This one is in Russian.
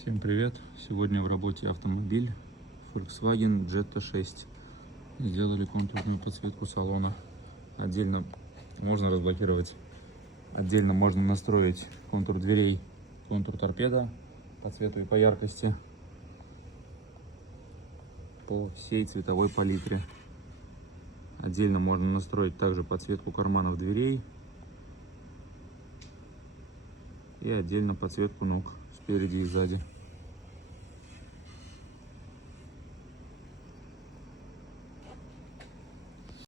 Всем привет! Сегодня в работе автомобиль Volkswagen Jetta 6. Сделали контурную подсветку салона. Отдельно можно разблокировать. Отдельно можно настроить контур дверей, контур торпеда по цвету и по яркости. По всей цветовой палитре. Отдельно можно настроить также подсветку карманов дверей. И отдельно подсветку ног спереди и сзади.